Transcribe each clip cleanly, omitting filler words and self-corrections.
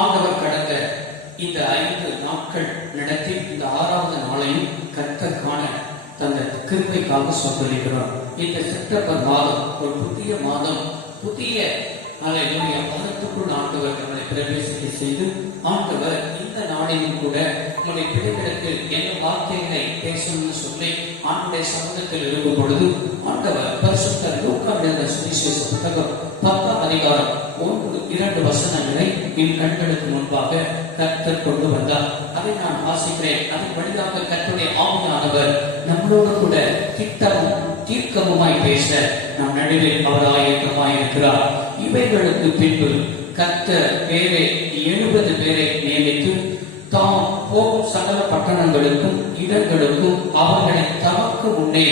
ஆண்டவர் கடந்த இந்த 5 நாட்கள் நடத்தி இந்த 6வது நாளையும் கர்த்தர் காண தந்த கிருபைக்காக சொல்லிக்கிறோம். இந்த செப்டம்பர் மாதம் ஒரு புதிய மாதம், புதிய மதத்துக்குள் ஆண்டவர் நம்மளை பிரவேசிக்க செய்து ஆண்டவர் இந்த நாளிலும் கூட நம்முடைய பிள்ளைகளுக்கு என்ன வார்த்தைகளை பேசணும்னு சொல்லி ஆண்டுடைய சமூகத்தில் இருக்கும் பொழுது ஆண்டவர் பரிசுத்த லூக்கா எழுதின சுவிசேஷ புத்தகம் 10ஆம் அதிகாரம் 1-2 வசனங்களை என் கண்களுக்கு முன்பாக கர்த்தர் கொண்டு வந்தார். அதை நான் வாசிக்கிறேன். அதன் வழியாக கர்த்தருடைய ஆவியானவர் நம்மளோடு கூட திட்டமும் தீர்க்கமுமாய் பேச நம் நடுவில் அவர் ஆயத்தமாய் இருக்கிறார். இவைகளுக்கு பின்பு கர்த்தர் 70 பேரை நியமித்து தாம் போகும் சகல பட்டணங்களுக்கும் இடங்களுக்கும் அவர்களை தமக்கு முன்னே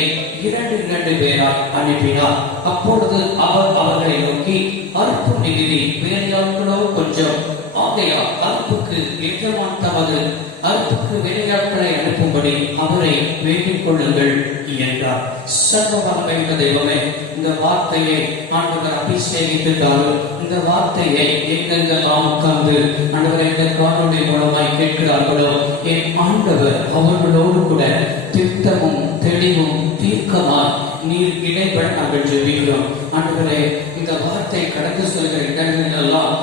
2 பேராய் அனுப்பினார். அப்பொழுது அவர் அவர்களை நோக்கி, அறுப்பு மிகுதி, வேலையாட்களோ கொஞ்சம், ஆகையால் அறுப்புக்கு எஜமான் தமது அறுப்புக்கு வேலையாட்களை அனுப்பும்படி அவரை வேண்டிக் கொள்ளுங்கள் என்றார். சர்வவல்லமையுள்ள தெய்வமே, இந்த வார்த்தையை ஆண்டவர் அபிஷேகித்துட்டாலும் இந்த வார்த்தையை எங்கெங்கெல்லாம் உட்கார்ந்து ஆண்டவர் இந்த காணொளி மூலமாய் கேட்கிறார்களோ என் ஆண்டவர் அவர்களோடு கூட திட்டமும் தெளிவும் தீர்க்கமாய் நீர் இடைபட நாங்கள் ஜெபிக்கிறோம். ஆண்டவரே, இந்த வார்த்தை கடந்து செல்கிற இடங்களில் எல்லாம்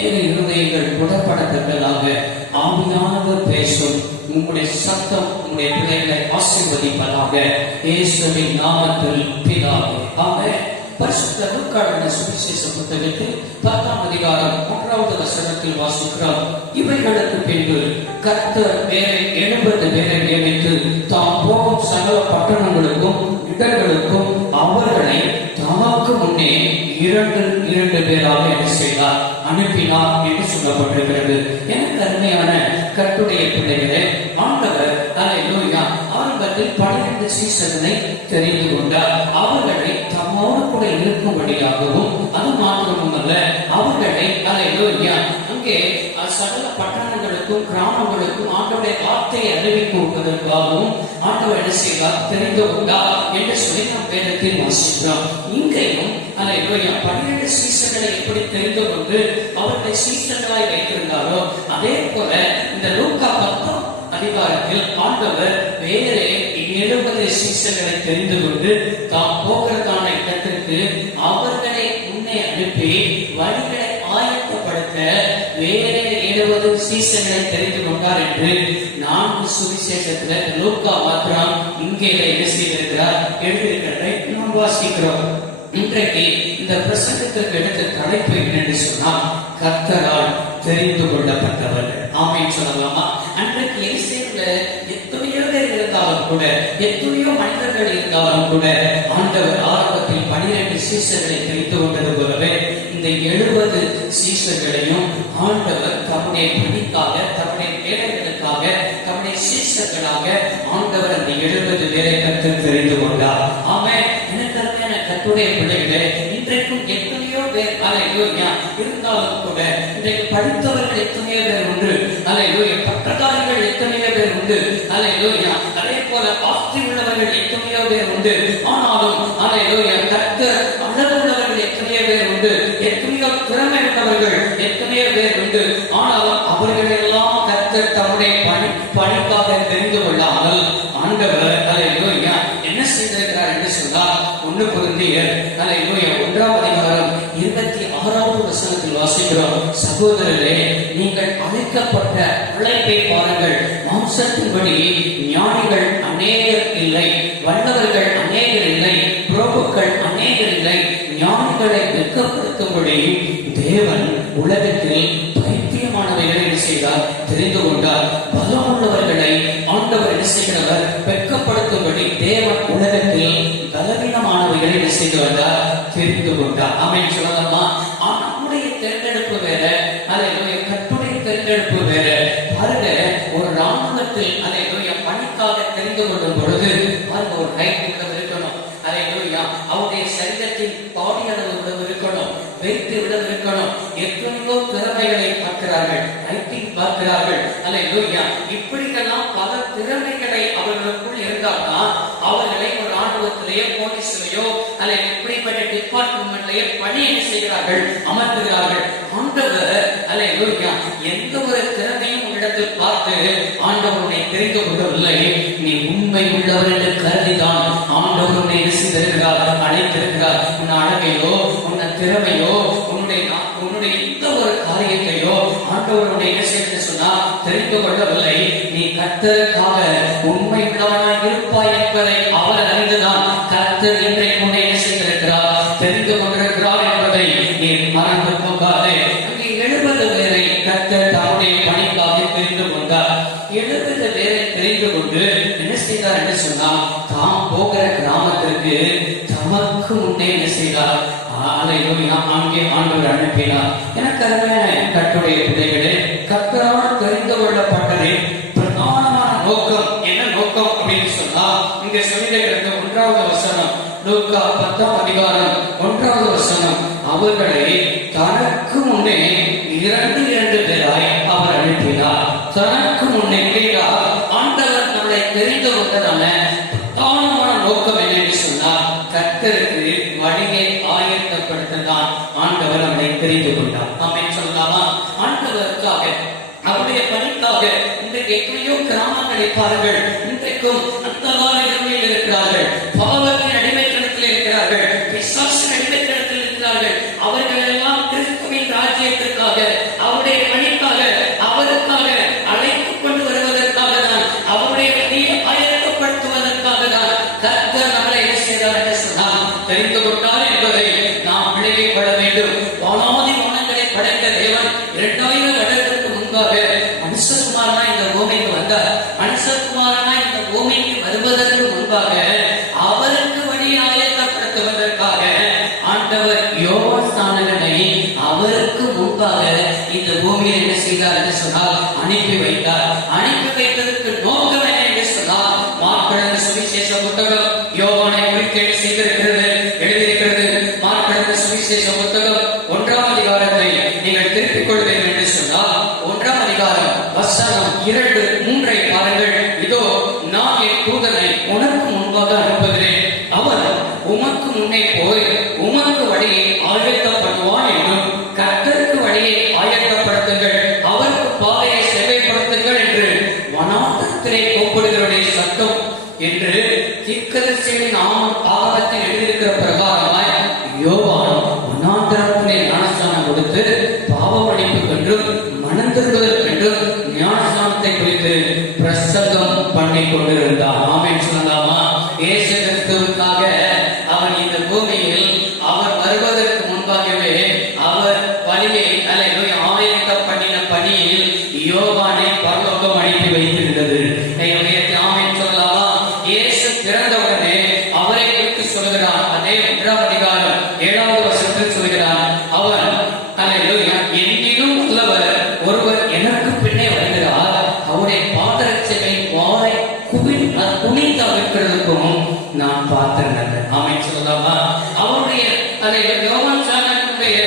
இருதயங்கள் புடப்படத்தக்கதாக ஆவியானவர் பேசும் உங்களுடைய சத்தம் உங்களுடைய பிள்ளைகளை ஆசீர்வதிப்பதாக இயேசுவின் நாமத்தில் பிதாவே, ஆமென். பரிசுத்த லூக்கா எழுதின சுவிசேஷ புத்தகத்தில் 10ஆம் அதிகாரம் 1வது வசனத்தில் வாசிக்கிறோம். இவைகளுக்கு பின்பு கர்த்தர் 70 பேரை நியமித்து தாம் போகும் சகல பட்டணங்களுக்கும் இடங்களுக்கும் அவர்களை தமக்கு முன்னே 2 பேராக என்ன செய்தார், அனுப்பினார் என்று சொல்லப்பட்டிருக்கிறது. எனக்கு அருமையான கர்த்தருடைய பிள்ளைகளே, ஆண்டவர் அல்லேலூயா ஆரம்பத்தில் 12 சீஷர்களை தெரிந்து கொண்டார். அவர்களை தம்மோடு கூட இருக்கும்படியாகவும், அது மாத்திரமல்ல, அவர்களை அல்லேலூயா அங்கே சகல பட்டணங்களுக்கும் கிராமங்களுக்கும் ஆண்டவருடைய வார்த்தையை அறிவிப்பதற்காகவும் ஆண்டவர் என்ன செய்தார், தெரிந்து கொண்டார் என்று சொல்லி நாம் வேதத்தில் வாசிக்கிறோம். இங்கேயும் அல்லேலூயா 12 சீஷர்களை எப்படி தெரிந்து கொண்டு அவர்களை சீஷர்களாய் வைத்திருந்தாரோ அதே போல இந்த லூக்கா 10ஆம் அதிகாரத்தில் ஆண்டவர் வேறே 70 சீஷர்களை தெரிந்து கொண்டு தாம் போகிறதான இடத்திற்கு அவர்களை முன்னே அனுப்பி வழிகளை ஆயத்தப்படுத்த வேறே 70 சீஷர்களை தெரிந்து கொண்டார் என்று 4 சுவிசேஷத்துல லூக்கா மாத்திரம் இங்கே என்ன செய்திருக்கிறார், எழுதியிருக்கிறதை நாம் வாசிக்கிறோம். இன்றைக்கு இந்த பிரசங்கத்திற்கு எடுத்த தலைப்பு என்னென்று சொன்னால், கர்த்தரால் தெரிந்து கொள்ளப்பட்டவர்கள். ஆமென் சொல்லலாமா? அன்றைக்கு எரிசேல எத்தனையோ பேர் இருந்தாலும் கூட, எத்தனையோ மனிதர்கள் இருந்தாலும் கூட, ஆண்டவர் ஆரம்பத்தில் 12 சீஷர்களை தெரிந்து கொண்டது போலவே இந்த 70 சீஷர்களையும் ஆண்டவர் தம்முடைய பணிக்காக, தம்முடைய வேலைகளுக்காக, தம்முடைய சீஷர்களாக ஆண்டவர் அந்த 70 பேரை கர்த்தர் தெரிந்து கொண்டார். ஆமென். கர்த்தருடைய பிள்ளைகளே, இன்றைக்கும் எத்தனையோ பேர் அல்லேலூயா இருந்தாலும் கூட, இன்றைக்கு படித்தவர்கள் எத்தனையோ பேர் உண்டு, அல்லேலூயா பட்டதாரிகள் எத்தனையோ பேர் உண்டு, அல்லேலூயா அதே போல ஆஸ்தி உள்ளவர்கள் எத்தனையோ பேர் உண்டு. ஆனாலும் அல்லேலூயா கர்த்தர் அழகுள்ளவர்கள் எத்தனையோ பேர் உண்டு, எத்தனையோ திறமை உள்ளவர்கள் எத்தனையோ பேர் உண்டு. ஆனாலும் அவர்களெல்லாம் கர்த்தர் தம்முடைய பணிக்காக தெரிந்து கொள்ளாமல் ஆண்டவர் அல்லேலூயா என்ன செய்திருக்கிறார் என்று சொன்னால், 1 கொரிந்தியர் 1ஆம் அதிகாரம் 26வது வசனத்தில் வாசிக்கிறோம். சகோதரரே, நீங்கள் அழைக்கப்பட்ட உழைப்பை பாருங்கள். மாம்சத்தின்படி ஞானிகள் அநேகர் இல்லை, வல்லவர்கள் அநேகர் இல்லை, பிரபுக்கள் அநேகர் இல்லை. ஞானிகளை வெட்கப்படுத்தும்படி தேவன் உலகத்தில் பைத்தியமானவைகளை என்ன செய்தார், தெரிந்து கொண்டார். பலமுள்ளவர்களை ஆண்டவர் என்ன செய்கிறவர், வெட்கப்படுத்தும்படி தேவன் உலகத்தில் பலவீனமானவைகளை என்ன செய்து வந்தார், தெரிந்து கொண்டார். ஆமென் சொல்லலாமா? நம்முடைய தேர்ந்தெடுப்பு வேற, அல்லேலூயா கர்த்தருடைய தேர்ந்தெடுப்பு வேற. பாருங்க, ஒரு ராணுவத்தில் அல்லேலூயா பணிக்காக தெரிந்து கொள்ளும் பொழுது பாருங்க, ஒரு ஹைட் இவ்வளவு இருக்கணும், அல்லேலூயா அவருடைய சரீரத்தின் பாடி அளவு இவ்வளவு இருக்கணும், வெயிட் இவ்வளவு இருக்கணும். எத்தனையோ திறமைகளை பார்க்கிறார்கள், ரைட்டிங் பார்க்கிறார்கள், அல்லேலூயா இப்படிக்கெல்லாம் பல திறமைகளை அவர்களுக்குள் இருந்தால்தான் அவர்களை ஒரு ராணுவத்திலேயே போலீஸ் ஆபீஸ்லயோ அல்ல இப்படிப்பட்ட டிபார்ட்மெண்ட்லயோ பணி என்ன செய்கிறார்கள், அமர்த்துகிறார்கள். ஆண்டவர் அல்லேலூயா எந்த ஒரு திறமையும் உன்னிடத்தில் பார்த்து ஆண்டவர் உன்னை தெரிந்து கொள்ளவில்லை. நீ உண்மை உள்ளவர் என்று கருதிதான் ஆண்டவர் உன்னை செய்திருக்கிறார், அழைத்திருக்கிறார். உன் அழகையோ உன்ன திறமையோ உன்னுடைய இந்த ஒரு காரியத்தையோ ஆண்டவர் உன்னை என்ன செய்து சொன்னா தெரிந்து கொள்ளவில்லை. நீ கர்த்தருக்காக உண்மை உள்ளவனாய் இருப்பாய் என்பதை அவர் அறிந்துதான் கர்த்தர் இன்றைக்கு உன்னை என்ன செய்திருக்கிறார், தெரிந்து கொண்டிருக்கிறார் என்பதை நீ மறந்து போகாதே. அங்கே 70 பேரை கர்த்தர் தன்னுடைய பணிக்காக தெரிந்து கொண்டார். 70 பேரை தெரிந்து கொண்டு என்ன செய்தார் என்று சொன்னால் தாம் போகிற கிராமத்திற்கு தமக்கு முன்னே என்ன செய்தார், அங்கே ஆண்டவர் அனுப்பினார். எனக்கு அருமையான கர்த்தருடைய பிள்ளைகளே, கர்த்தரால் தெரிந்து கொள்ளப்பட்டதே பிரதானமான நோக்கம். என்ன நோக்கம் அப்படின்னு சொன்னா இங்க சொல்லியிருக்கிறது 1வது வசனம், லூக்கா 10ஆம் அதிகாரம் 1வது வசனம். அவர்களை தனக்கு முன்னே 2 பேராய் அவர் அனுப்பினார். தனக்கு முன்னே ஆண்டவர் நம்மளை தெரிந்து கொண்டதான பிரதானமான நோக்கம் என்னன்னு சொன்னா கர்த்தருக்கு வழியை ஆயத்தப்படுத்ததான் ஆண்டவர் நம்மை தெரிந்து கொண்டார். ஆமென் சொல்லலாமா? ஆண்டவருக்காக அவருடைய பணிக்காக இன்றைக்கு எத்தனையோ கிராமங்களை பாருங்கள், இன்றைக்கும் அந்தகால நிலைமையில் இருக்கிறார்கள், பாவத்தின் அடிமைத்தனத்தில் இருக்கிறார்கள், பிசாசின் அடிமைத்தனத்தில் இருக்கிறார்கள். அவர்கள் எல்லாம் கிறிஸ்துவின் ராஜ்யத்திற்காக அவருடைய பணிக்காக அவருக்காக அழைத்துக் கொண்டு வருவதற்காக தான், அவருடைய வழியை ஆயத்தப்படுத்துவதற்காக தான் கர்த்தர் நம்மளை என்ன செய்தார் என்று சொன்னால் தெரிந்து கொண்டார் என்பதை நாம் விளைவிப்பட வேண்டும். வானாதி வானங்களை படைத்த தேவன் 2000 வருடத்திற்கு முன்பாக மனுஷகுமாரனா இந்த பூமிக்கு வந்தார். மனுஷகுமாரனா இந்த பூமிக்கு வருவதற்கு முன்பாக அவருக்கு வழியை ஆயத்தப்படுத்துவதற்காக ஆண்டவர் யோவான்ஸ்நானனை அவருக்கு முன்பாக இந்த பூமியில் என்ன செய்தார் என்று சொன்னால் அனுப்பி வைத்தார். அனுப்பி வைத்ததற்கு நோக்கம் என்ன என்று சொன்னால் மார்க் சுவிசேஷ புத்தகம் யோவானை குறித்து செய்திருக்கிறது, எழுதியிருக்கிறது. மார்க் சுவிசேஷ புத்தகம் 1ஆம் அதிகாரத்தை நீங்கள் திருப்பிக் கொள்வீர்கள் என்று சொன்னால் 1ஆம் அதிகாரம் வசனம் 2, 3 பாருங்கள். இதோ நான் என் தூதனை உனக்கு முன்பாக அனுப்புகிறேன், அவன் உமக்கு முன்னே போய் உமக்கு வழியை ஆயத்தப்படுவான் என்றும் கர்த்தருக்கு வழியை ஆயத்தப்படுத்துங்கள், அவருக்கு பாதையை சேவைப்படுத்துங்கள் என்று வனாந்தரத்திலே கூப்பிடுகிறவருடைய சத்தம் என்று தீர்க்கதரிசிகளின் ஆகமத்தில் எழுதியிருக்கிற பிரகாரமாய் யோவான் வனாந்தரத்திலே ஞானஸ்நானம் கொடுத்து பாவ மன்னிப்புக்கென்றும் மனம் திரும்புவதற்கென்றும் ஞானஸ்நானத்தை குறித்து பிரசங்கம் பண்ணி கொண்டிருந்தார். ஆமென் சொல்லலாமா? இயேசு கிறிஸ்துவுக்காக அவன் இந்த பூமியில் அவர் வருவதற்கு முன்பாகவே அவர் வழியை ஆயத்தம் பண்ணின பணியில் யோவானை பரலோகம் அனுப்பி வைத்திருந்தது. ஆமென் சொல்லலாமா? இயேசு பிறந்தவுடனே அவரை குறித்து சொல்கிறான். அதே 1ஆம் அதிகாரம் 7வது வசனத்தில் சொல்கிறான், அவன் என்னிலும் உள்ளவர் ஒருவர் எனக்கு பின்னே வருகிறார், அவருடைய பாதரட்சையை வாரை குனிந்து அவிழ்க்கிறதுக்கும் நான் பார்த்திருந்தேன். ஆமென் சொல்லலாமா? அவருடைய யோவான் சாணனுடைய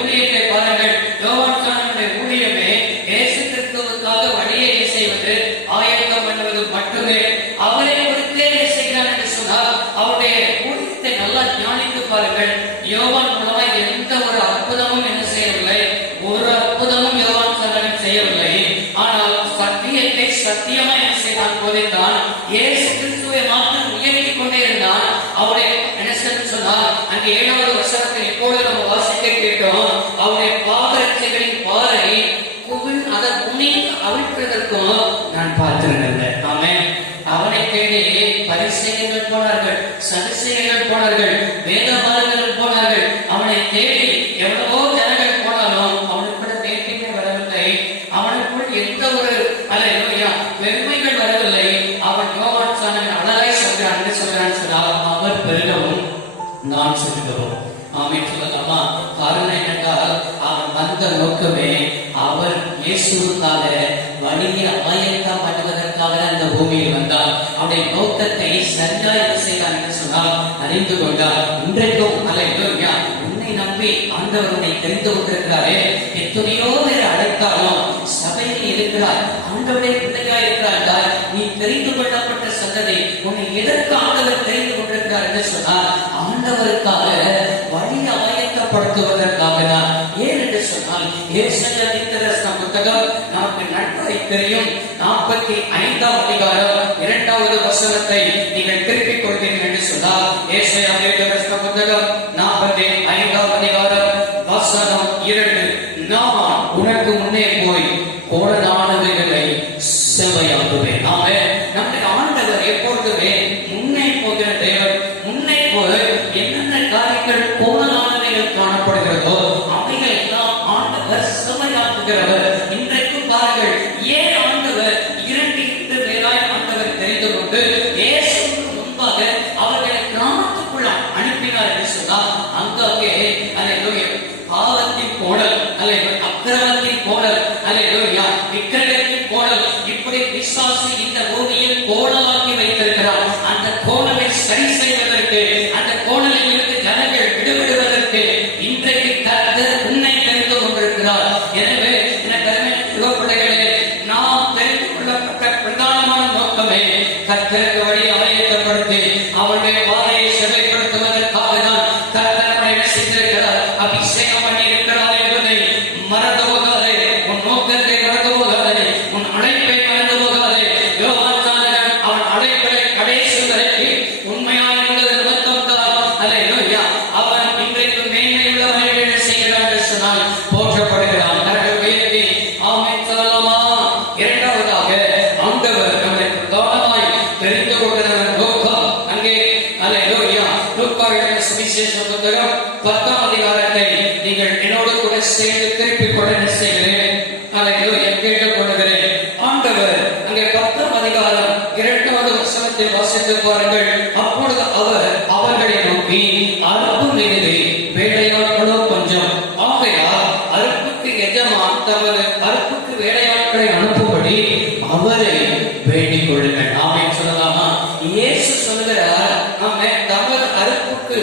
ஊழியத்தை பாருங்கள். யோவான் சாணனுடைய ஊழியமே இயேசு கிறிஸ்துவுக்காக வழியை செய்வது, ஆயத்தம் பண்ணுவது மட்டுமே. அவரை குறித்தே செய்கிறார் என்று சொன்னால் அவருடைய ஊழியத்தை நல்லா ஞானித்து பாருங்கள். யோவான் மூலமாக எந்த ஒரு அற்புதமும் என்ன செய்யவில்லை, ஒரு அற்புதமும் யோவான் சாணன் செய்யவில்லை. ஆனால் சத்தியத்தை சத்தியமா என்ன செய்தான், போதித்தான். இயேசு கிறிஸ்துவை மாத்திரம் உயர்த்தி கொண்டே இருந்தான். அவருடைய என்ன சொன்னால் அங்கே 7வது வசனத்தில் இப்பொழுது நம்ம வாசிக்க கேட்டோம், அவருடைய பாதரட்சைகளின் பாறை அதை முன்னிட்டு அவிழ்ப்பதற்கும் நான் பார்த்திருந்தேன். ஆமென். அவனை தேடி பரிசேயர்கள் போனார்கள், சதுசேயர்கள் போனார்கள், வேதபாரகர்கள் போனார்கள். அவனை தேடி எவ்வளவோ ஜனங்கள் போனாலும் அவனுக்குள்ள நேர்மையே வரவில்லை, அவனுக்குள் எந்த ஒரு பெருமைகள் வரவில்லை. அவன் யோவான் சாணன் அழகாய் சொல்கிறான் என்று சொல்கிறான், அவர் பெருகவும் நான் சொல்கிறோம். ஆமென் சொல்லலாமா? காரணம் என்னென்றால் அவன் வந்த நோக்கமே அவர் இயேசுவுக்காக வழியை ஆயத்தம் பண்ணுவதற்காக அந்த பூமியில் வந்தார். அவருடைய நோக்கத்தை சரியாக என்ன செய்தார் என்று சொன்னால் அறிந்து கொண்டார். இன்றைக்கும் உன்னை நம்பி ஆண்டவருடைய தெரிந்து கொண்டிருக்கிறாரே, எத்தனையோ பேர் அழைத்தாலும் சபையில் இருக்கிறார், ஆண்டவருடைய பிள்ளையா இருக்கிறார், நீ தெரிந்து கொள்ளப்பட்ட சந்ததி, உன்னை எதற்கு ஆண்டவர் தெரிந்து கொண்டிருக்கிறார் வைத்திருக்கிறார் என்று சொன்னால் ஆண்டவருக்காக வழி ஆயத்தப்படுத்துவதற்காக தான். ஏன் என்று சொன்னால் ஏசாயா தீர்க்கதரிசன புத்தகம் நமக்கு நன்றாய் தெரியும். 45ஆம் அதிகாரம் 2வது வசனத்தை நீங்கள் திருப்பிக் கொள்வீர்கள் என்று சொன்னால் ஏசாயா தீர்க்கதரிசன புத்தகம் 45ஆம் அதிகாரம் வசனம் 2, நான் உனக்கு முன்னே போய் கோணலானவைகளை செவ்வையாக்குவேன். நம்முடைய ஆண்டவர் எப்பொழுதுமே முன்னே போகிற தேவன். முன்னே போய் என்னென்ன காரியங்கள் கோணலானவைகள் காணப்படுகிறதோ அவைகள் எல்லாம் ஆண்டவர் செவ்வையாக்குகிறவர். இன்றைக்கு பாருங்கள், ஏன் ஆண்டவர் 2 பேராய் ஆண்டவர் தெரிந்து கொண்டு இயேசுவுக்கு முன்பாக அவர்களை கிராமத்துக்குள்ள அனுப்பினார் என்று சொன்னால் அங்கே பாவத்தின் கோணல், அக்கிரமத்தின் கோணல், விக்கிரகத்தின் கோணல், இப்படி பிசாசு இந்த பூமியில் கோணலாக்கி வைத்திருக்கிறார். அந்த கோணலை சரி செய்வதற்கு, அந்த கோணலில் இருந்து ஜனங்கள் விடுபடுவதற்கு இன்றைக்கு கர்த்தர் உன்னை தெரிந்து கொண்டிருக்கிறார். எனவே பிள்ளைகளே, நாம் தெரிந்து கொள்ளப்பட்ட பிரதானமான நோக்கமே கர்த்தருக்கு வழி ஆயத்தப்படுத்தி அவருடைய வாயை செவைப்படுத்துவதற்காக தான் கர்த்தர் நம்மை செய்திருக்கிறார், அபிஷேகம் பண்ணி இருக்கிறார் என்பதை மறந்து போகாதே. உன் நோக்கத்தை மறந்து போகாதே, உன் அழைப்பை மறந்து போகாதே. யோவான் அவன் அழைப்பை கடைசி வரைக்கும் உண்மையாக இருந்தது நிமித்தம்தான் அல்லேலூயா அவன் இன்றைக்கு மேன்மையுள்ளவர்கள் என்ன செய்கிறான் என்று சொன்னால் போற்றப்படுகிறான். ஆமென் சொல்லலாமா? இரண்டாவதாக ஆண்டவர் நம்மை பிரதானமாய் தெரிந்து கொண்டவர் நோக்கம். அங்கே அல்லேலூயா லூக்கா எழுதின சுவிசேஷ புத்தகம் 10ஆம் அதிகாரத்தை நீங்கள் என்னோடு கூட சேர்ந்து திருப்பிக் கொள்ள செய்கிறேன். அல்லேலூயா கேட்டுக் கொள்கிறேன். ஆண்டவர் அங்கே 10ஆம் அதிகாரம் 2வது வசனத்தை வாசித்து பாருங்கள். அப்பொழுது அவர் அவர்களை நோக்கி, அறுப்பு மிகுதி, வேலையாட்களோ கொஞ்சம். ஆகையால் அறுப்புக்கு எஜமான் தமது அறுப்புக்கு வேலையாட்களை அனுப்பும்படி அவரை வேண்டிக் கொள்ளுங்கள். ஆமென் சொல்லலாமா? இயேசு சொல்கிறார், தமது அறுப்புக்கு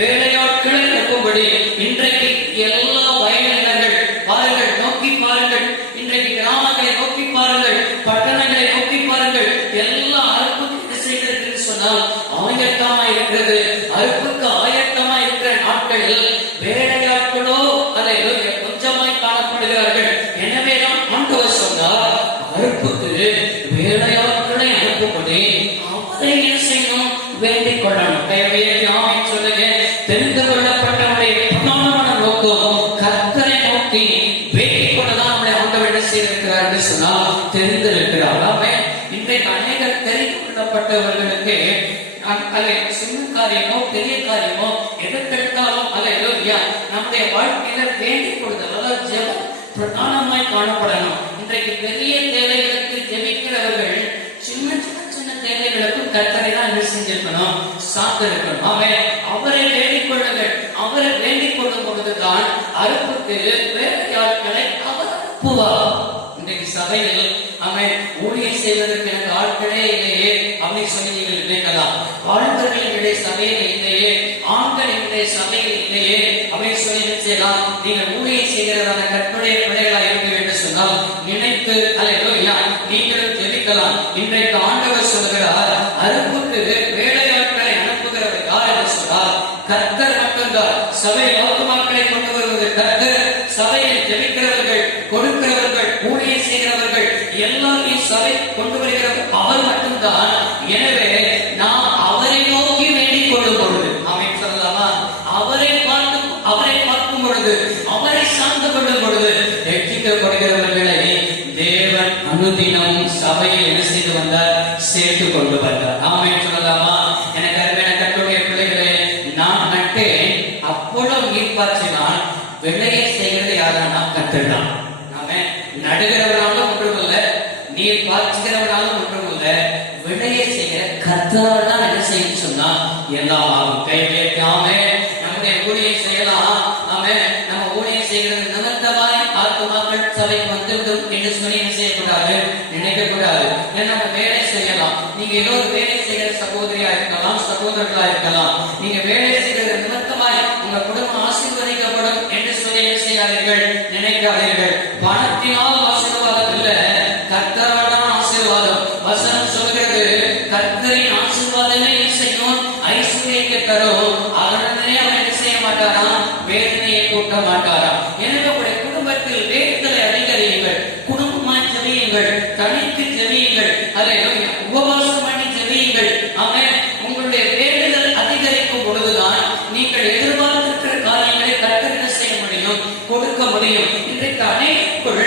வேலையாட்களை அனுப்பும்படி. இன்றைக்கு எல்லா வயலினங்கள் பாருங்கள், நோக்கி பாருங்கள். இன்றைக்கு கிராமங்களை நோக்கி பாருங்கள், பட்டணங்களை நோக்கி பாருங்கள். எல்லா அறுப்புக்கு செய்திருக்கு சொன்னால் ஆயத்தமா இருக்கிறது. அறுப்புக்கு ஆயத்தமா இருக்கிற நாட்களில் வேலையாட்களோ அதை கொஞ்சமாய் காணப்படுகிறார்கள். எனவே தான் ஆண்டவர் சொன்னார், அறுப்புக்கு வேலையாட்களை அனுப்பும்படி அவரை என்ன செய்யணும்? வேண்டிக் கொள்ளணும். சொல்லுங்க, தெரிந்து கொள்ளப்பட்டவருடைய பிரதானமான நோக்கம் கர்த்தரை நோக்கி வேண்டிக் கொள்ளதான் நம்முடைய ஆண்டவர் என்ன செய்திருக்கிறார் என்று சொன்னால் தெரிந்திருக்கிறார். இன்றைக்கு அநேகர் தெரிந்து கொள்ளப்பட்டவர்களுக்கு சின்ன காரியமோ பெரிய காரியமோ எதற்கெடுத்தாலும் நம்முடைய வாழ்க்கையில வேண்டிக் கொள்ளுதல், அதாவது ஜெபம் பிரதானமாய் காணப்படணும். இன்றைக்கு பெரிய தேவைகளுக்கு ஜெபிக்கிறவர்கள் சின்ன சின்ன தேவைகளுக்கும் கர்த்தரை தான் என்ன செஞ்சிருக்கணும்? சார்ந்திருக்கணும். அவரை வேண்டிக் கொள்ளுங்கள். அவரை வேண்டிக் கொள்ளும் பொழுதுதான் அறுப்புக்கு வேலையாட்களை அவர் அனுப்புவார். இன்றைக்கு சபையில் ஊழியம் செய்வதற்கு எனக்கு ஆட்களே இல்லையே அப்படின்னு சொல்லி நீங்கள் நினைக்கலாம். ஆண்களுடைய சபையில் இல்லையே, ஆண்கள் என்னுடைய சபையில் இல்லையே அப்படின்னு சொல்லி செய்யலாம். நீங்கள் ஊழியம் செய்கிறதான கற்புடைய பிள்ளைகளா இருக்க வேண்டும் சொன்னால் நினைத்து அல்லேலூயா நீங்களும் ஜெபிக்கலாம். இன்றைக்கு ஆண்டவர் சொல்கிறார், அறுப்புக்கு வேலையாட்களை அனுப்புகிறவர் யார் என்று சொன்னால் கர்த்தர் மட்டும்தான். சபையில் ஆத்துமாக்களை கொண்டு வருவது கர்த்தர். சபையில் ஜெபிக்கிறவர்கள், கொடுக்கிறவர்கள், ஊழியம் செய்கிறவர்கள் எல்லாரையும் சபை கொண்டு வருகிறவர் அவர் மட்டும்தான். எனவே நாம் அவரை நோக்கி வேண்டிக் கொள்ளும் பொழுது, ஆமென் சொல்லலாமா? அவரை பார்க்கும் பொழுது, அவரை சார்ந்து கொள்ளும் பொழுது ரட்சிக்கப்படுகிறவர்களை தேவன் அனுதினம் சபையில் என்ன செய்து வந்தார்? சேர்த்து கொண்டு வந்தார். ஆமென் சொல்லலாமா? எனக்கு அருமையான கர்த்தருடைய பிள்ளைகளே, நான் நட்டேன், அப்பொழுது நீர் பாய்ச்சினால் விளையை செய்கிறது யாரானா கர்த்தர்தான். நடுகிறவனாலும் ஒன்றுமில்ல, நீர் பாய்ச்சுகிறவனாலும் ஒன்றுமில்ல, விளையை செய்கிற கர்த்தரால் தான் என்ன செய்யும் சொன்னா எல்லாம் ஆகும். கை வைக்காம நம்முடைய ஊழியம் செய்யலாம். நம்ம ஊழியம் செய்கிறது நிமித்தமாய் ஆத்துமாக்கள் சபைக்கு வந்துவிடும் என்று சொல்லி என்ன செய்யக்கூடாது, நினைக்க கூடாது. நம்ம வேலை செய்யலாம். நீங்க ஏதோ ஒரு வேலை செய்கிற சகோதரியா இருக்கலாம், சகோதரர்களா இருக்கலாம். நீங்க வேலை செய்கிற நிமித்தமாய் உங்க குடும்பம் ஆசீர்வதிக்கப்படும் என்று சொல்லி என்ன செய்யாதீர்கள், நினைக்காதீர்கள். பணத்தினால் ஆசீர்வாதம் இல்ல, கர்த்தரால் ஆசீர்வாதம். வசனம் சொல்கிறது, கர்த்தரின் ஆசீர்வாதமே செய்யும் ஐஸ்வர்யம் மாட்டாரா? எனவே உங்களுடைய குடும்பத்தில் வேண்டுதலை அதிகரியுங்கள், குடும்பமாய் ஜெபியுங்கள், தனித்து ஜெபியுங்கள், அல்லேலூயா, உபவாசம் பண்ணி ஜெபியுங்கள். ஆமென். உங்களுடைய வேண்டுதல் அதிகரிக்கும் பொழுதுதான் நீங்கள் எதிர்பார்த்திருக்கிற காரியங்களை கர்த்தர் என்ன செய்ய முடியும்? கொடுக்க முடியும். இன்றைக்கு அநேகருக்குள்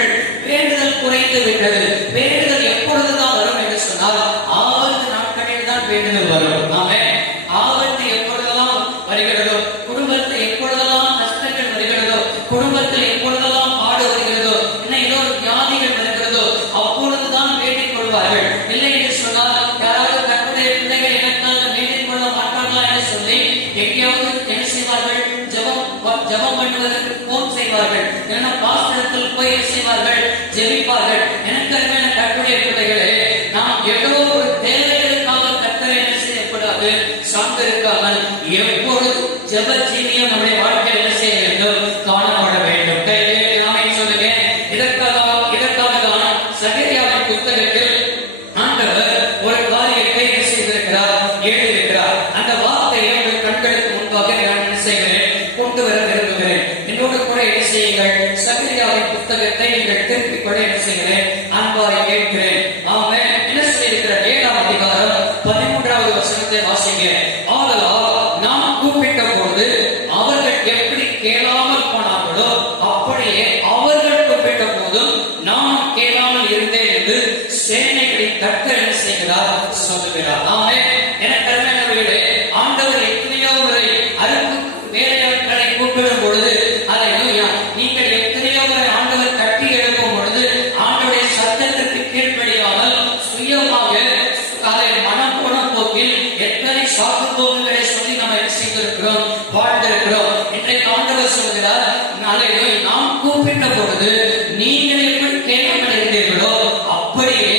வேண்டுதல் குறைந்து விட்டது. வேண்டுதல் எப்பொழுதுதான் வரும் என்று சொன்னால் ஆபத்து நாட்களில் தான் வேண்டுதல் வரும். ஆமென். ஆபத்து எப்பொழுதெல்லாம் வருகிறதோ, குடும்பத்தில் எப்பொழுதெல்லாம் கஷ்டங்கள் வருகிறதோ, குடும்பத்தில் எப்பொழுதெல்லாம் பாடு வருகிறதோ, இன்னும் ஏதோ ஒரு வியாதிகள் வருகிறதோ, அப்பொழுதுதான் வேண்டிக் கொள்வார்கள். இல்லை என்று சொன்னால் யாராவது தன்னுடைய பிள்ளைகள் எனக்காக வேண்டிக் கொள்ள மாட்டார்களா என்று சொல்லி எங்கேயாவது என்ன செய்வார்கள்? ஜெபம் பண்ணுவதற்கு போன் செய்வார்கள், இல்லைன்னா பாஸ்டரிடத்தில் போய் என்ன செய்வார்கள்? ஜெபிப்பார்கள். எனக்கு அருமையான கர்த்தருடைய பிள்ளைகளே, நாம் ஏதோ ஒரு தேவைகளுக்காக கர்த்தரை என்ன செய்யக்கூடாது? சார்ந்திருக்காமல் எப்பொழுதும் ஜெப ஜீவியம் நம்முடைய வாழ்க்கையில் என்ன செய்ய வேண்டும்? காணப்பட வேண்டும். நாமே சொல்லுங்க. இதற்காக தான் சகரியாவின் புத்தகத்தில் ஆண்டவர் ஒரு காரியத்தை என்ன செய்திருக்கிறார்? எழுதியிருக்கிறார். அந்த வார்த்தையை உங்கள் கண்களுக்கு முன்பாக நான் என்ன செய்கிறேன்? கொண்டு வர விரும்புகிறேன். என்னோடு கூட என்ன செய்யுங்கள்? சகரியாவின் புத்தகத்தை நீங்கள் திருப்பிக் கொள்ள என்ன செய்கிறேன்? அன்பாய் கேட்கிறேன். ஆமென். என்ன சொல்லியிருக்கிறார்? 7ஆம் அதிகாரம் 13வது வசனத்தை வாசிங்க. ஆதலால் நாம் கூப்பிட்ட பொழுது அவர்கள் எப்படி கேளாமல் போனார்களோ அப்படியே அவர்கள் கூப்பிட்ட போதும் நான் கேளாமல் இருந்தேன் என்று சேனைகளின் கர்த்தர் என்ன செய்கிறார்? சொல்லுகிறார். ஆமென். எனக்கு அருமையானவர்களே, ஆண்டவர் எத்தனையோ முறை அருப்பு வேலையாட்களை கூப்பிடும் பொழுது, அல்லேலூயா, நீங்கள் எத்தனையோ முறை ஆண்டவர் கட்டி எழுப்பும் பொழுது ஆண்டவருடைய சத்தத்திற்கு கீழ்ப்படியாமல் சுயமாக அதை மனம் போன போக்கில் எத்தனை சாக்கு போக்குகளை சொல்லி நாம் என்ன செய்திருக்கிறோம்? வாழ்ந்திருக்கிறோம். இன்றைக்கு ஆண்டவர் சொல்கிறார், அல்லேலூயா, நாம் கூப்பிட்ட பொழுது நீங்கள் எப்படி கேட்காமல் இருந்தீர்களோ அப்படியே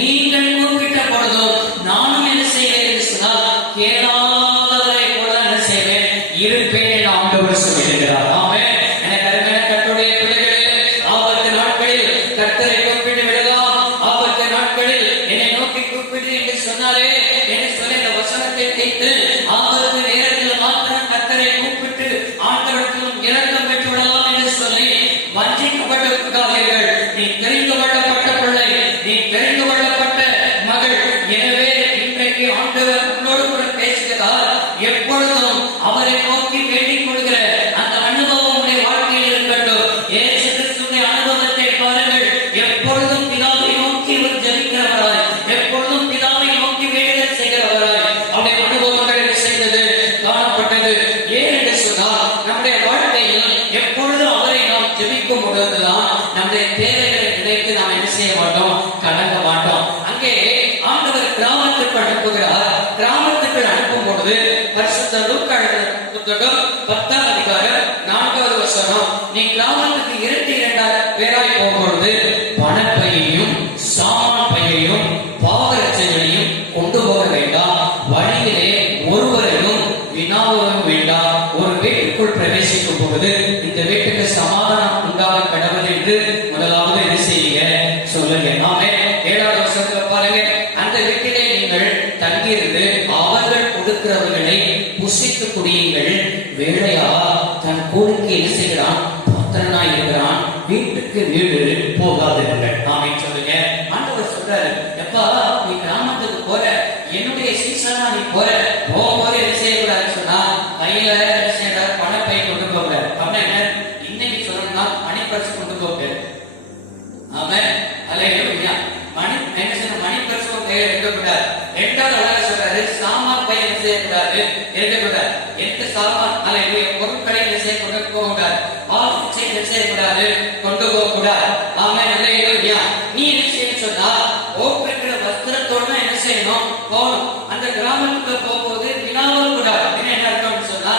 நீங்கள் கூப்பிட்ட பொழுதும் நானும் என்ன செய்வேன் என்று சொன்னால் கேளாதவரை கூட என்ன செய்வேன்? இருப்பேன் என்று ஆண்டவர் சொல்கிறார். ஆமென். எனக்கு அருமையான கர்த்தருடைய பிள்ளைகளே, ஆபத்து நாட்களில் கர்த்தரை கூப்பிட்டு விடலாம். ஆபத்து நாட்களில் என்னை நோக்கி கூப்பிடு என்று சொன்னாரே என்று சொல்லி இந்த வசனத்தை தைத்து ஆபத்து நேரத்தில் மாத்திரம் கர்த்தரை கூப்பிட்டு ஆண்டவரிடத்திலும் இரக்கம் பெற்று விடலாம் என்று சொல்லி வஞ்சிக்கப்பட்டிருக்கிறார்கள். நீ தெரிந்து கொள்ளப்பட்ட பிள்ளை, நீ தெரிந்து கொள்ளப்பட்ட மகள். எனவே இன்றைக்கு ஆண்டவர் உன்னோடு கூட பேசுகிறார். எப்பொழுதும் அவரை நோக்கி வேண்டிக் கொள்கிற அந்த அனுபவம் உடைய வாழ்க்கையில் இருக்கட்டும். இயேசு கிறிஸ்துவின் அனுபவத்தை பாருங்கள். எப்பொழுதும் பிதாவை நோக்கி அவர் ஜெபிக்கிறவராய், எப்பொழுதும் பிதாவை நோக்கி வேண்டுதல் செய்கிறவராய் அவருடைய அனுபவங்கள் என்ன செய்தது? காணப்பட்டது. ஏன் என்று சொன்னால் நம்முடைய வாழ்க்கையில் எப்பொழுதும் அவரை நாம் ஜெபிக்கும் பொழுதுதான் நம்முடைய தேவைகளை நினைத்து நாம் என்ன செய்ய மாட்டோம்? கலங்க மாட்டோம். அங்கே ஆண்டவர் கிராமத்துக்கு அனுப்புகிறார். கிராமத்துக்கு அனுப்பும் பொழுது பரிசுத்த லூக்கா புத்தகம் 10ஆம் அதிகாரம் 4வது வசனம், நீ கிராமத்துக்கு 2 பேராய் போகும்பொழுது பணப்பையையும் சாமான் பையையும் பாதரட்சைகளையும் கொண்டு போக வேண்டாம். வழியிலே ஒருவரையும் வினாவும் வேண்டாம். ஒரு வீட்டுக்குள் பிரவேசிக்கும் பொழுது இந்த வீட்டுக்கு சமாதானம் உண்டாக கடவுள் என்று முதலாவது என்ன செய்யுங்க? சொல்லுங்க. நாமே 7வது வசனத்துல பாருங்க, அந்த வீட்டிலே நீங்கள் தங்கியிருந்து அவர்கள் கொடுக்கிறவர்களை புசித்து குடியுங்கள். வேலையா தன் கூலிக்கு என்ன செய்கிறான்? பத்திரனாய் இருக்கிறான். வீட்டுக்கு வீடு போகாதீர்கள். நாமே சொல்லுங்க. ஆண்டவர் சொல்றாரு, எப்பா நீ கிராமத்துக்கு போற, என்னுடைய சீசனா நீ போகும்போது என்ன செய்யக்கூடாதுன்னு சொன்னா கையில என்ன செய்யறாரு? பணப்பை கொண்டு போக. அப்படின்னா இன்னைக்கு சொல்லணும்னா மணிப்பரிசு கொண்டு போக. ஆமென். அல்லேலூயா. மணிப்பரிசு கையில இருக்கக்கூடாது. 2வது அழகா சொல்றாரு, சாமான் பை என்ன செய்யக்கூடாது? இருக்கக்கூடாது. எந்த சாமான் அல்லேலூயா பொருட்களை என்ன செய்ய கொண்டு போகக்கூடாது. பாதரட்சை என்ன செய்யக்கூடாது? கொண்டு போகக்கூடாது. ஆமென். அல்லேலூயா. நீ என்ன செய்யணும் சொன்னா போட்டிருக்கிற வஸ்திரத்தோடு என்ன செய்யணும்? போகணும். அந்த கிராமத்துக்கு போகும்போது வினாவும் கூடாது. என்ன அர்த்தம்னு சொன்னா,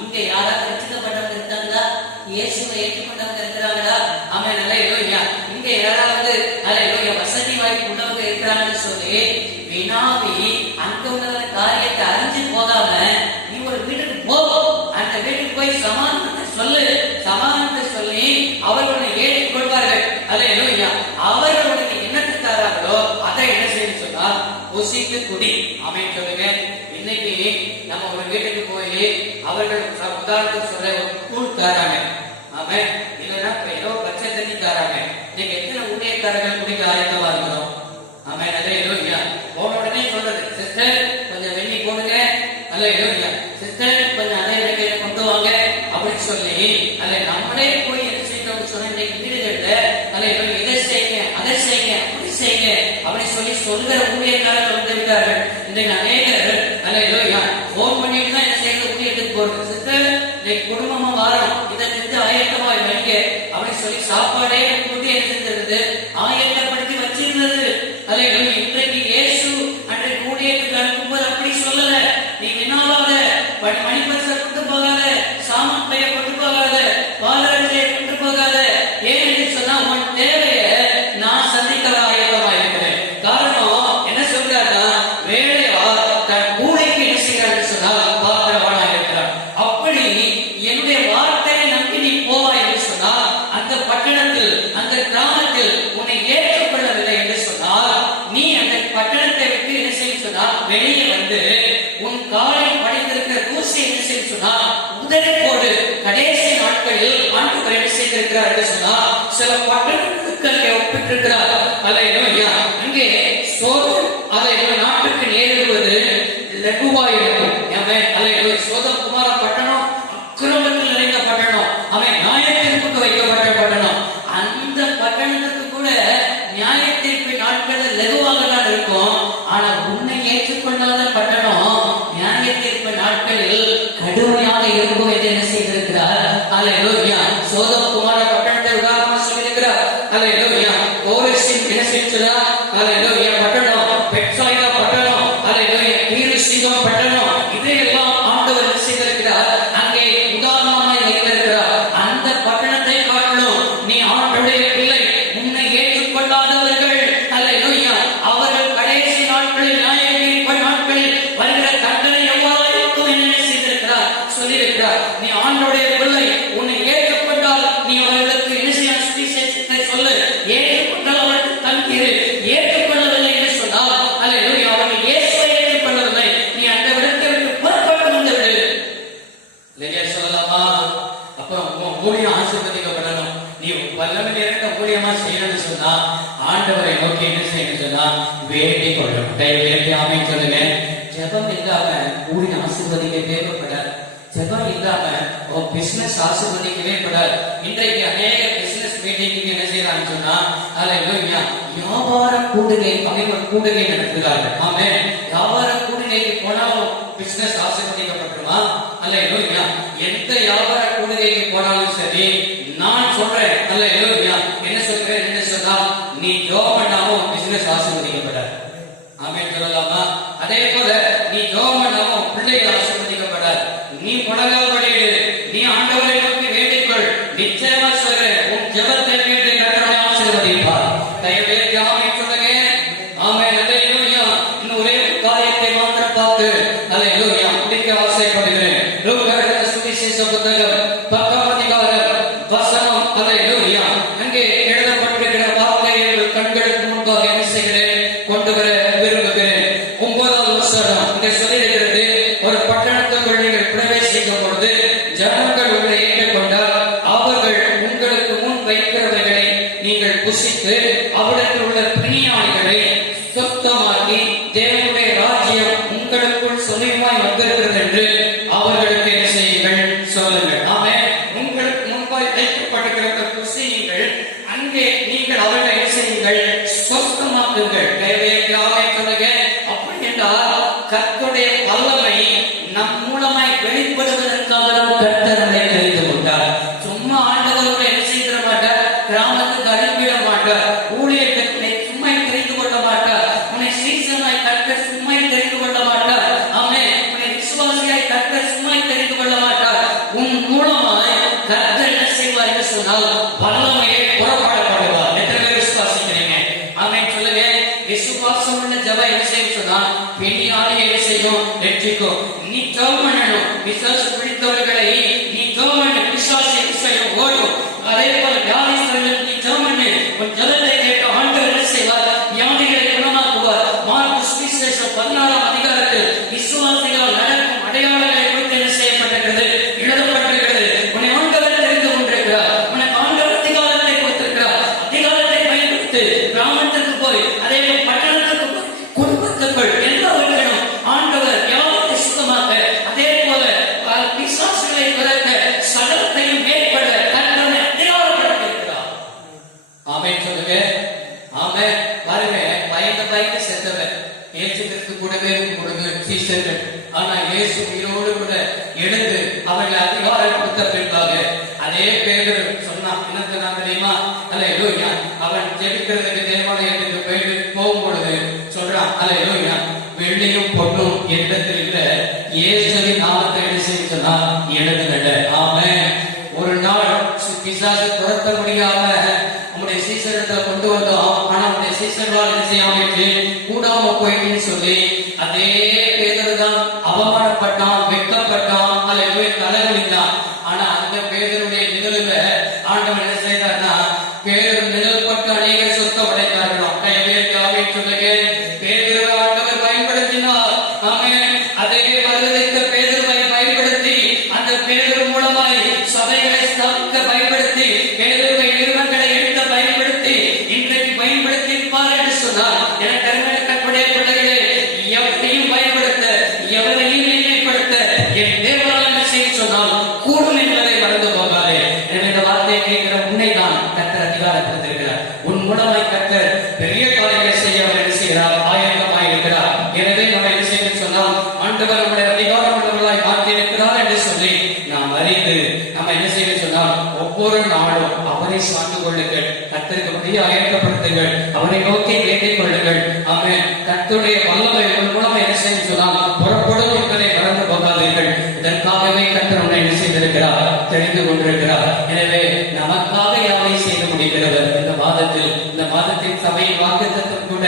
இங்க யாராவது ரட்சிக்கப்பட்டவங்க இருக்காங்களா? இயேசுவை ஏற்றுக்கொண்டவங்க இருக்கிறாங்களா? ஆமென். அல்லேலூயா. இங்க யாராவது அல்லேலூயா வசதி வாய்ப்பு உள்ளவங்க இருக்கிறாங்கன்னு சொல்லி வினாவி அங்க உள்ள காரியத்தை அறிஞ்சு போகாம நீ ஒரு வீட்டுக்கு போ. அந்த வீட்டுக்கு போய் சமாதானத்தை சொல்லி அவர்களுடைய ஏற்றுக்கொள்வார்கள். அல்லேலூயா. அவர்களுடைய என்னத்துக்காரர்களோ அதை என்ன செய்யணும் சொன்னா புசித்து குடி. ஆமென் சொல்லுங்க. இன்னைக்கு நம்ம ஒரு வீட்டுக்கு போய் அவர்கள் உதாரணத்துக்கு சொல்ல ஒரு கூழ் தராங்க. ஆமென். இல்லைன்னா ஏதோ பச்சை தண்ணி தராங்க. நீங்க எத்தனை ஊழியக்காரர்கள் குடிக்க ஆயத்தமா இருக்கிறோம்? ஆமென். அதே இல்லையா போன உடனே சொல்றது, சிஸ்டர் கொஞ்சம் வெண்ணி போடுங்க, அல்ல இல்லையா சிஸ்டர் கொஞ்சம் அதே கையில கொண்டு வாங்க அப்படின்னு சொல்லி அல்ல நம்மளே போய் என்ன செய்யணும் சொன்ன இன்னைக்கு வீடுகள்ல அல்ல இதை செய்யுங்க அதை செய்யுங்க அப்படி செய்யுங்க அப்படின்னு சொல்லி சொல்கிற ஊழியக்காரர்கள் வந்து விட்டார்கள். இன்றைக்கு அநேகர் அல்ல இல்லையா போன் பண்ணிட்டு தான் என்ன செய்யறது ஊழியத்துக்கு போறது. சிஸ்டர் இன்னைக்கு குடும்பமா வாரம் இதை செஞ்சு ஆயத்தமா வைங்க அப்படின்னு சொல்லி சாப்பாடே கூட்டி என்ன செஞ்சிருந்தது ஆயத்தப்படுத்தி வச்சிருந்தது. அல்ல இன்றைக்கு இயேசு அன்றைக்கு ஊழியத்துக்கு அனுப்பும்போது அப்படி சொல்லல, நீ வினாவாத மணிப்பரிசை கொண்டு போகாத, சாமன் பைய கொண்டு போகாத, பாலரையை கொண்டு போகாத, ஏன் என்று சொன்னா உன் தேவைய நான் சந்திக்க ஆயத்தமா இருக்கிறேன். காரணம் என்ன சொல்றாருன்னா வேலையா தன் கூடைக்கு என்ன செய்யறாரு சொன்னா பாத்திரவானா இருக்கிறார். அப்படி என்னுடைய வார்த்தையை நம்பி நீ போவா என்று சொன்னா அந்த பட்டணத்தில் அந்த கிராமத்தில் உன்னை ஏற்றுக்கொள்ளவில்லை என்று சொன்னால் நீ அந்த பட்டணத்தை விட்டு என்ன செய்ய சொன்னா வெளியே வந்து உன் காலில் படைத்திருக்கிற தூசி என்ன செய்ய சொன்னா உதறி போடு. கடைசி நாட்களில் ஆண்டவர் என்ன செய்திருக்கிறார் என்று சொன்னா சில பட்டணங்களுக்கு அங்கே ஒப்பிட்டிருக்கிறார். அல்லேலூயா. அங்கே சோதம் அதை நாட்டுக்கு நேரிடுவது லகுவாயிருக்கும். அல்லேலூயா. சோதம் குமார பட்டணம் அக்கிரமத்தில் நிறைந்த பட்டணம், அவன் நியாயத்திற்கு வைக்கப்பட்ட பட்டணம். அந்த பட்டணத்துக்கு கூட நியாயத்திற்கு நாட்கள் லகுவாக தான் இருக்கும். ஆனா உன்னை ஏற்றுக்கொண்டாத பட்டணம் நியாயத்திற்கு நாட்களில் கடுமையாக இருக்கும் என்று என்ன செய்திருக்கிறார். அல்லேலூயா. சோதம் குமார பட்டணத்தை உதாரணமாக சொல்லியிருக்கிறார். அல்லேலூயா. கோரேசின் என்ன செய்கிறார். அல்லேலூயா. பட்டணம் பெட்சாயிதா பட்டணம், அல்லேலூயா தீருசீதம் பட்டணம், இதையெல்லாம் ஆண்டவர் என்ன செய்திருக்கிறார் அங்கே உதாரணமாய் வைத்திருக்கிறார். அந்த பட்டணத்தை காரணம் நீ ஆண்டவருடைய பிள்ளை, உன்னை ஏற்றுக்கொள்ளாதவர்கள் அல்லேலூயா அவர்கள் கடைசி நாட்களில் நியாயத்தீர்ப்பு நாட்களில் வருகிற தண்டனை எவ்வாறு இருக்கும் என்ன செய்திருக்கிறார் சொல்லியிருக்கிறார். நீ ஆண்டவருடைய பிள்ளை, உன்னை ஏற்றுக்கொண்டால் நீ அவர்களுக்கு என்ன செய்ய சுவிசேஷத்தை சொல்லு, ஏற்றுக்கொண்டால் அவர்களுக்கு தங்கிரு, ஏற்றுக்கொள்ளவில்லை என்று சொன்னால் அல்லேலூயா அவர்கள் இயேசுவை ஏற்றுக்கொள்ளவில்லை, நீ அந்த விடத்தை விட்டு புறப்பட்டு வந்து விடு. இல்லையா சொல்லலாமா? அப்ப ஊழியம் ஆசீர்வதிக்கப்படணும். நீ வல்லமை நிறைந்த ஊழியமா செய்யணும்னு சொன்னா ஆண்டவரை நோக்கி என்ன செய்யணும் சொன்னா வேண்டிக் கொள்ளணும். கைவிட்டு ஆமென் சொல்லுங்க. ஜெபம் இல்லாம ஊழியம் ஆசீர்வதிக்கவே படாது. ஜெபம் இல்லாம பிசினஸ் ஆசீர்வதிக்கவே படாது. இன்றைக்கு அநேக பிசினஸ் மீட்டிங் என்ன செய்யறான்னு சொன்னா அல்லேலூயா வியாபார கூடுகை அமைவர் கூடுகை நடத்துகிறார்கள். ஆமே வியாபார கூடுகைக்கு போனாலும் பிசினஸ் ஆசீர்வதிக்கப்பட்டுமா? அல்லேலூயா. எந்த வியாபார கூடுகைக்கு போனாலும் சரி நான் சொல்றேன் அல்லேலூயா என்ன சொல்றேன் என்ன சொன்னா நீ ஜெபம் பண்ணாம பிசினஸ் ஆசீர்வதிக்கப்படாது. ஆமென் சொல்லலாமா? அதே போல நீ ஜெபம் பண்ணாம பிள்ளைகள் ஆசீர்வதிக்கப்படாது. நீ முழங்கால் படியிடு, நீ ஆண்டவரை நோக்கி வேண்டிக்கொள், நிச்சயமா சொல்றேன் உன் ஜெபத்தை கேட்டு கர்த்தர் ஆசீர்வதிப்பார். கைவிட்டு ஆமென் சொல்லுங்க. ஆமென். அல்லேலூயா. இன்னும் ஒரே காரியத்தை மாத்திரம் பார்த்து அல்லேலூயா முடிக்க ஆசைப்படுகிறேன். லூக்கா சுவிசேஷ புத்தகம் 10ஆம் அதிகாரம் வசனம் அல்லேலூயா அங்கே எழுதப்பட்டிருக்கிற வார்த்தையை கண்களுக்கு முன்பாக என்ன செய்கிறேன் கொண்டு வர விரும்புகிறேன். 9ஆம் வசனம் இங்கே சொல்லியிருக்கிறது, ஒரு பட்டணத்துக்குள் நீங்கள் பிரவேசிக்கும் பொழுது ஜனங்கள் உங்களை ஏற்றுக்கொண்டால் அவர்கள் உங்களுக்கு முன் வைக்கிறவர்களை நீங்கள் புசித்து அவரிடத்தில் உள்ள பிணியாளிகளை சுத்தமாக்கி தேவனுடைய ராஜ்யம் உங்களுக்குள் சுலபமாய் வந்திருக்கிறது என்று அவர்களுக்கு என்ன செய்யுங்கள் சொல்லுங்கள். ஆமென். உங்களுக்கு முன்பாய் வைக்கப்பட்டிருக்கிற சீஷர்கள். ஆனா இயேசு உயிரோடு கூட எழுந்து அவர்கள் அதிகாரம் கொடுத்த பின்பாக அதே பேதுரு சொன்னான். என்ன நான் தெரியுமா? அல்லேலூயா. அவன் ஜெபிக்கிறதுக்கு தேவாலயத்துக்கு போயிட்டு போகும் பொழுது சொல்றான், அல்லேலூயா, வெள்ளியும் பொண்ணும் என்னிடத்தில் இல்ல, இயேசுவின் நாமத்தை என்ன செய்ய சொன்னால் எழுதுனட. ஆமென். ஒரு நாள் பிசாசு துரத்த முடியாம உங்களுடைய சீசனத்தை கொண்டு வந்தோம். ஆனா உங்களுடைய சீசர்களால் என்ன செய்யாம கூடாம போயிட்டுன்னு சொல்லி அதே பேதுரு தான் அவமானப்பட்டான், வெட்கப்பட்டான், அல்லேலூயா, தலைகுனிந்தான். ஆனா அந்த பேதுருடைய நிழலில் ஆண்டவன் என்ன செய்தார்னா, பேதுரு நிழல் பட்டு அநேகர் சொத்தம் அடைந்தார்களாம். கைவேற்காவே சொல்லுங்க. பேதுரு ஆண்டவர் பயன்படுத்தினார். ஆமென். அதே வருடத்தை பேதுருவை பயன்படுத்தி அந்த பேதுரு மூலமாய் சபைகளை ஸ்தாபிக்க பயன்படுத்தி பேதுருவை நிறுவனங்களை எடுக்க பயன்படுத்தி இன்றைக்கு பயன்படுத்தி இருப்பார் என்று சொன்னார். என கருணைய பிள்ளைகளே, எவரையும் பயன்படுத்த எவரையும் நிலைப்படுத்த என் தேவாலயம் செய்ய சொன்னால் கூடும் என்பதை மறந்து போகாதே. எனவே இந்த வார்த்தையை கேட்கிற உன்னைதான் கர்த்தர் அதிகாரப்படுத்திருக்கிறார். உன் மூலமாய் கர்த்தர் பெரிய காரியங்களை செய்ய அவர் என்ன செய்கிறார்? ஆயத்தமாய் இருக்கிறார். எனவே நம்ம என்ன செய்ய சொன்னால் ஆண்டவர் நம்முடைய அதிகாரம் உள்ளவர்களாய் மாற்றி இருக்கிறார் என்று சொல்லி நாம் அறிந்து நம்ம என்ன செய்ய சொன்னால் ஒவ்வொரு நாளும் அவரை சார்ந்து கொள்ளுங்கள். கர்த்தருக்கு பெரிய ஆயத்தப்படுத்துங்கள். அவரை நோக்கி வேண்டிக் கொள்ளுங்கள். ஆமென். கர்த்தருடைய வல்லமை உன் மூலமா என்ன செய்ய சொன்னால் புறப்படும் என்பதை மறந்து போகாதீர்கள். இதற்காகவே கர்த்தர் நம்மை என்ன செய்திருக்கிறார்? தெரிந்து கொண்டிருக்கிறார். எனவே நமக்காக யாவை செய்து முடிகிறவர். இந்த மாதத்தின் சபையின் வாக்குத்தத்தம் கூட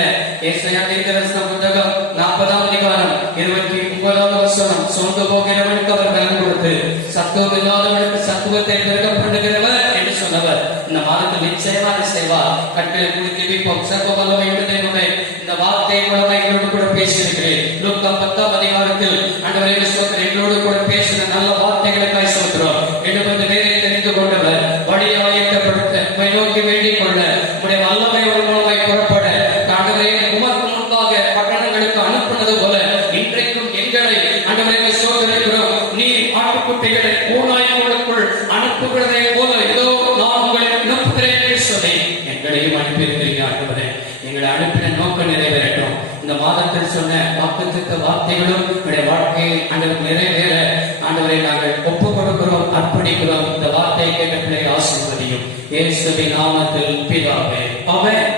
ஏசாயா தீர்க்கதரிசன புத்தகம் 40ஆம் அதிகாரம் 29ஆம் வசனம், சோர்ந்து போகிறவனுக்கு அவர் பலன் கொடுத்து சத்துவம் இல்லாதவனுக்கு சத்துவத்தை பெருக பண்ணுகிறவர் என்று சொன்னவர். இந்த மாதத்தில் நிச்சயமாக செய்வார். கட்டளை குடித்து விப்போம் சர்வ வல்லமை உடையவனே, இந்த வார்த்தை மூலமா எங்களோடு கூட பேசியிருக்கிறேன். லூக்கா 10ஆம் அதிகாரத்தில் ஆண்டவரே ஸ்தோத்திரம், எங்களோடு கூட பேசின நல்ல வார்த்தைகளுக்காய் ஸ்தோத்திரம். எழுபது பேரை தெரிந்து கொண்டவர், வழியை ஆயத்தப்படுத்த நோக்கி வேண்டிக் கொள்ள உடைய வல்லமை மூலமாய் புறப்பட ஆண்டவரே உமக்கு முன்பாக பட்டணங்களுக்கு அனுப்புனது போல இன்றைக்கும் எங்களை ஆண்டவரே ஸ்தோத்திரிக்கிறோம். நீ ஆட்டுக்குட்டிகளை ஊனாய்களுக்குள் அனுப்புகிறதை போல இதோ நான் உங்களை அனுப்புகிறேன் என்று சொல்லி எங்களையும் அனுப்பியிருக்கிறீங்க. ஆண்டவரே, எங்களை அனுப்பின நோக்கம் நிறைவேறட்டும். இந்த மாதத்தில் சொன்ன வாக்குத்தத்த வார்த்தைகளும் உடைய வாழ்க்கையை ஆண்டவர் நிறைவேற ஆண்டவரை நாங்கள் ஒப்புக் கொடுக்கிறோம், அர்ப்பணிக்கிறோம். இந்த வார்த்தையை கேட்ட பிள்ளை ஆசீர்வதியும். இயேசுவின் நாமத்தில் பிதாவே. ஆமென்.